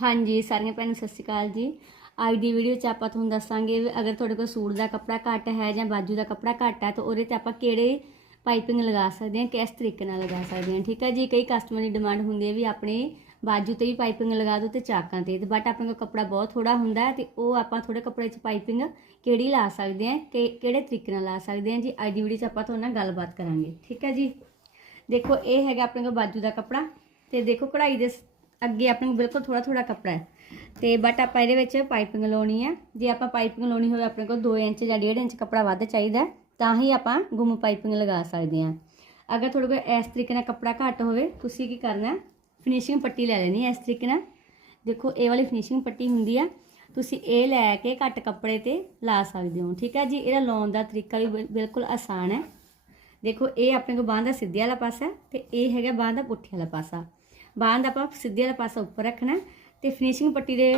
ਹਾਂਜੀ, ਸਾਰੀਆਂ ਭੈਣਾਂ ਨੂੰ ਸਤਿ ਸ਼੍ਰੀ ਅਕਾਲ ਜੀ। ਅੱਜ ਦੀ ਵੀਡੀਓ 'ਚ ਆਪਾਂ ਤੁਹਾਨੂੰ ਦੱਸਾਂਗੇ ਵੀ ਅਗਰ ਤੁਹਾਡੇ ਕੋਲ ਸੂਟ ਦਾ ਕੱਪੜਾ ਘੱਟ ਹੈ ਜਾਂ ਬਾਜੂ ਦਾ ਕੱਪੜਾ ਘੱਟ ਹੈ, ਤਾਂ ਉਹਦੇ ਤੇ ਆਪਾਂ ਕਿਹੜੇ ਪਾਈਪਿੰਗ ਲਗਾ ਸਕਦੇ ਹਾਂ, ਕਿਸ ਤਰੀਕੇ ਨਾਲ ਲਗਾ ਸਕਦੇ ਹਾਂ, ਠੀਕ ਹੈ ਜੀ? ਕਈ ਕਸਟਮਰ ਦੀ ਡਿਮਾਂਡ ਹੁੰਦੀ ਹੈ ਵੀ ਆਪਣੇ ਬਾਜੂ ਤੇ ਵੀ ਪਾਈਪਿੰਗ ਲਗਾ ਦਿਓ ਤੇ ਚਾਕਾਂ ਤੇ ਬਟ ਆਪਣੇ ਕੋਲ ਕੱਪੜਾ ਬਹੁਤ ਥੋੜਾ ਹੁੰਦਾ ਹੈ ਤੇ ਉਹ ਆਪਾਂ ਥੋੜੇ ਕੱਪੜੇ 'ਚ ਪਾਈਪਿੰਗ ਕਿਹੜੀ ਲਾ ਸਕਦੇ ਹਾਂ, ਕਿ ਕਿਹੜੇ ਤਰੀਕੇ ਨਾਲ ਲਾ ਸਕਦੇ ਹਾਂ ਜੀ? ਅੱਜ ਦੀ ਵੀਡੀਓ 'ਚ ਆਪਾਂ ਤੁਹਾਡੇ ਨਾਲ ਗੱਲਬਾਤ ਕਰਾਂਗੇ, ਠੀਕ ਹੈ ਜੀ? ਦੇਖੋ, ਇਹ ਹੈਗਾ ਆਪਣੇ ਕੋਲ ਬਾਜੂ ਦਾ ਕੱਪੜਾ ਤੇ ਦੇਖੋ ਕਢਾਈ ਦੇ ਅੱਗੇ ਆਪਣੇ ਕੋਲ ਬਿਲਕੁਲ ਥੋੜਾ ਥੋੜਾ ਕੱਪੜਾ ਹੈ। ਤੇ ਬਟ ਆਪਾਂ ਇਹਦੇ ਵਿੱਚ ਪਾਈਪਿੰਗ ਲਾਉਣੀ ਹੈ। ਜੇ ਆਪਾਂ ਪਾਈਪਿੰਗ ਲਾਉਣੀ ਹੋਵੇ, ਆਪਣੇ ਕੋਲ 2 ਇੰਚ ਜਾਂ 1.5 ਇੰਚ ਕੱਪੜਾ ਵੱਧ ਚਾਹੀਦਾ ਤਾਂ ਹੀ ਆਪਾਂ ਗੁੰਮ ਪਾਈਪਿੰਗ ਲਗਾ ਸਕਦੇ ਹਾਂ। ਅਗਰ ਤੁਹਾਡੇ ਕੋਲ ਇਸ ਤਰੀਕੇ ਨਾਲ ਕੱਪੜਾ ਘੱਟ ਹੋਵੇ, ਤੁਸੀਂ ਕੀ ਕਰਨਾ ਫਿਨਿਸ਼ਿੰਗ ਪੱਟੀ ਲੈ ਲੈਣੀ ਹੈ ਇਸ ਤਰੀਕੇ ਨਾਲ। ਦੇਖੋ, ਇਹ ਵਾਲੀ ਫਿਨਿਸ਼ਿੰਗ ਪੱਟੀ ਹੁੰਦੀ ਆ ਤੁਸੀਂ ਇਹ ਲੈ ਕੇ ਘੱਟ ਕੱਪੜੇ ਤੇ ਲਾ ਸਕਦੇ ਹੋ, ਠੀਕ ਹੈ ਜੀ? ਇਹਦਾ ਲਾਉਣ ਦਾ ਤਰੀਕਾ ਵੀ ਬਿਲ- ਬਿਲਕੁਲ ਆਸਾਨ ਹੈ। ਦੇਖੋ, ਇਹ ਆਪਣੇ ਕੋਲ ਬਾਂਹ ਦਾ ਸਿੱਧੇ ਵਾਲਾ ਪਾਸਾ ਹੈ ਤੇ ਇਹ ਹੈਗਾ ਬਾਂਹ ਦਾ ਪੁੱਠੇ ਵਾਲਾ ਪਾਸਾ। ਬਾਂਹ ਦਾ ਆਪਾਂ ਸਿੱਧੇ ਵਾਲਾ ਪਾਸਾ ਉੱਪਰ ਰੱਖਣਾ ਹੈ ਤੇ ਫਿਨਿਸ਼ਿੰਗ ਪੱਟੀ ਦੇ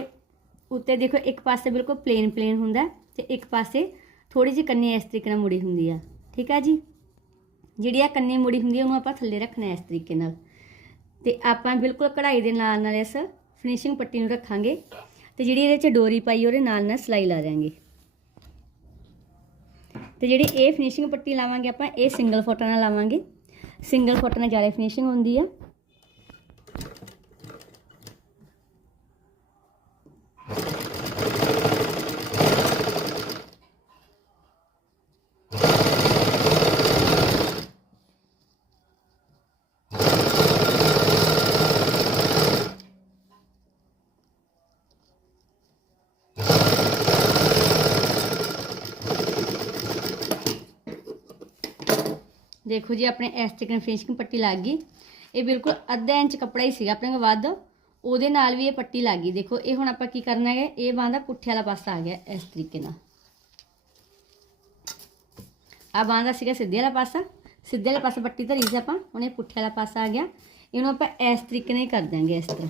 ਉੱਤੇ ਦੇਖੋ ਇੱਕ ਪਾਸੇ ਬਿਲਕੁਲ ਪਲੇਨ ਪਲੇਨ ਹੁੰਦਾ ਹੈ ਤੇ ਇੱਕ ਪਾਸੇ ਥੋੜੀ ਜਿਹੀ ਕੰਨੀ ਇਸ ਤਰੀਕੇ ਨਾਲ ਮੁੜੀ ਹੁੰਦੀ ਆ। ਠੀਕ ਆ ਜੀ? ਜਿਹੜੀ ਆ ਕੰਨੀ ਮੁੜੀ ਹੁੰਦੀ ਆ, ਉਹਨੂੰ ਆਪਾਂ ਥੱਲੇ ਰੱਖਣਾ ਇਸ ਤਰੀਕੇ ਨਾਲ। ਤੇ ਆਪਾਂ ਬਿਲਕੁਲ ਕਢਾਈ ਦੇ ਨਾਲ ਨਾਲ ਇਸ ਫਿਨਿਸ਼ਿੰਗ ਪੱਟੀ ਨੂੰ ਰੱਖਾਂਗੇ ਤੇ ਜਿਹੜੀ ਇਹਦੇ ਚ ਡੋਰੀ ਪਾਈ ਉਹਦੇ ਨਾਲ ਨਾਲ ਸਲਾਈ ਲਾ ਦਿਆਂਗੇ। ਤੇ ਜਿਹੜੀ ਇਹ ਫਿਨਿਸ਼ਿੰਗ ਪੱਟੀ ਲਾਵਾਂਗੇ ਆਪਾਂ, ਇਹ ਸਿੰਗਲ ਫੁੱਟ ਨਾਲ ਲਾਵਾਂਗੇ। ਸਿੰਗਲ ਫੁੱਟ ਨਾਲ ਜ਼ਿਆਦਾ ਫਿਨਿਸ਼ਿੰਗ ਹੁੰਦੀ ਆ। ਦੇਖੋ ਜੀ, ਆਪਣੇ ਇਸ ਤਰੀਕੇ ਨਾਲ ਫਿਨਿਸ਼ਿੰਗ ਪੱਟੀ ਲੱਗ ਗਈ। ਇਹ ਬਿਲਕੁਲ ਅੱਧਾ ਇੰਚ ਕੱਪੜਾ ਹੀ ਸੀਗਾ, ਆਪਣੇ ਕੋਲ ਵੱਧ। ਉਹਦੇ ਨਾਲ ਵੀ ਇਹ ਪੱਟੀ ਲੱਗ ਗਈ। ਦੇਖੋ, ਇਹ ਹੁਣ ਆਪਾਂ ਕੀ ਕਰਨਾ ਹੈ ਇਹ ਬਾਂਹ ਦਾ ਪੁੱਠੇ ਵਾਲਾ ਪਾਸਾ ਆ ਗਿਆ ਇਸ ਤਰੀਕੇ ਨਾਲ। ਆ ਬਾਂਹ ਦਾ ਸੀਗਾ ਸਿੱਧੇ ਵਾਲਾ ਪਾਸਾ। ਸਿੱਧੇ ਵਾਲੇ ਪਾਸਾ ਪੱਟੀ ਧਰੀ ਸੀ ਆਪਾਂ, ਹੁਣ ਇਹ ਪੁੱਠੇ ਵਾਲਾ ਪਾਸਾ ਆ ਗਿਆ। ਇਹਨੂੰ ਆਪਾਂ ਇਸ ਤਰੀਕੇ ਨਾਲ ਹੀ ਕਰ ਦਾਂਗੇ ਇਸ ਤਰ੍ਹਾਂ।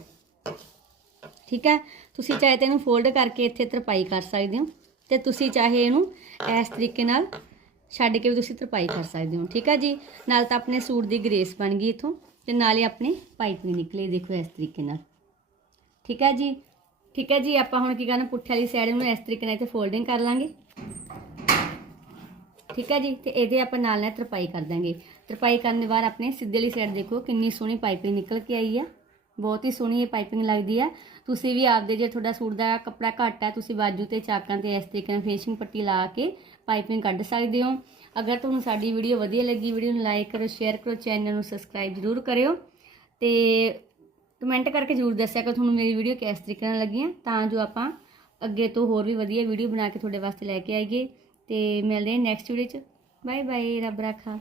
ਠੀਕ ਹੈ? ਤੁਸੀਂ ਚਾਹੇ ਤਾਂ ਇਹਨੂੰ ਫੋਲਡ ਕਰਕੇ ਇੱਥੇ ਤਰਪਾਈ ਕਰ ਸਕਦੇ ਹੋ। ਤੇ ਤੁਸੀਂ ਚਾਹੇ ਇਹਨੂੰ ਇਸ ਤਰੀਕੇ ਨਾਲ ਛੱਡ ਕੇ ਵੀ ਤੁਸੀਂ ਤਰਪਾਈ ਕਰ ਸਕਦੇ ਹੋ, ਠੀਕ ਹੈ ਜੀ? ਨਾਲ ਤਾਂ ਆਪਣੇ ਸੂਟ ਦੀ ਗ੍ਰੇਸ ਬਣ ਗਈ ਇਥੋਂ ਤੇ ਨਾਲੇ ਆਪਣੇ ਪਾਈਪਿੰਗ ਨਿਕਲੇ, ਦੇਖੋ ਇਸ ਤਰੀਕੇ ਨਾਲ। ਠੀਕ ਹੈ ਜੀ? ਠੀਕ ਹੈ ਜੀ, ਆਪਾਂ ਹੁਣ ਕੀ ਕਰਨਾ, ਪੁੱਠੇ ਵਾਲੀ ਸਾਈਡ ਨੂੰ ਇਸ ਤਰੀਕੇ ਨਾਲ ਇੱਥੇ ਫੋਲਡਿੰਗ ਕਰ ਲਾਂਗੇ। ਠੀਕ ਹੈ ਜੀ? ਤੇ ਇਹਦੇ ਆਪਾਂ ਨਾਲ ਨਾਲ ਤਰਪਾਈ ਕਰ ਦਾਂਗੇ। ਤਰਪਾਈ ਕਰਨ ਦੇ ਬਾਅਦ ਆਪਣੇ ਸਿੱਧੇ ਵਾਲੀ ਸਾਈਡ ਦੇਖੋ, ਕਿੰਨੀ ਸੋਹਣੀ ਪਾਈਪਿੰਗ ਨਿਕਲ ਕੇ ਆਈ ਆ। ਬਹੁਤ ਹੀ ਸੋਹਣੀ ਇਹ ਪਾਈਪਿੰਗ ਲੱਗਦੀ ਹੈ ਤੁਸੀਂ ਵੀ ਆਪਦੇ ਜੇ ਤੁਹਾਡਾ ਸੂਟ ਦਾ ਕੱਪੜਾ ਘੱਟ ਹੈ ਤੁਸੀਂ ਬਾਜੂ ਤੇ ਚਾਕਾਂ ਤੇ ਇਸ ਤਰੀਕੇ ਨਾਲ ਫਿਨਿਸ਼ਿੰਗ ਪੱਟੀ ਲਾ ਕੇ ਪਾਈਪਿੰਗ ਕੱਢ ਸਕਦੇ ਹੋ। ਅਗਰ ਤੁਹਾਨੂੰ ਸਾਡੀ ਵੀਡੀਓ ਵਧੀਆ ਲੱਗੀ, ਵੀਡੀਓ ਨੂੰ ਲਾਈਕ ਕਰੋ ਸ਼ੇਅਰ ਕਰੋ ਚੈਨਲ ਨੂੰ ਸਬਸਕ੍ਰਾਈਬ ਜ਼ਰੂਰ ਕਰਿਓ। ਤੇ ਕਮੈਂਟ ਕਰਕੇ ਜ਼ਰੂਰ ਦੱਸਿਆ ਕਿ ਤੁਹਾਨੂੰ ਮੇਰੀ ਵੀਡੀਓ ਕਿਸ ਤਰੀਕੇ ਨਾਲ ਲੱਗੀਆਂ ਤਾਂ ਜੋ ਆਪਾਂ ਅੱਗੇ ਤੋਂ ਹੋਰ ਵੀ ਵਧੀਆ ਵੀਡੀਓ ਬਣਾ ਕੇ ਤੁਹਾਡੇ ਵਾਸਤੇ ਲੈ ਕੇ ਆਈਏ। ਤੇ ਮਿਲਦੇ ਹਾਂ ਨੈਕਸਟ ਵੀਡੀਓ 'ਚ। ਬਾਏ ਬਾਏ ਰੱਬ ਰਾਖਾ।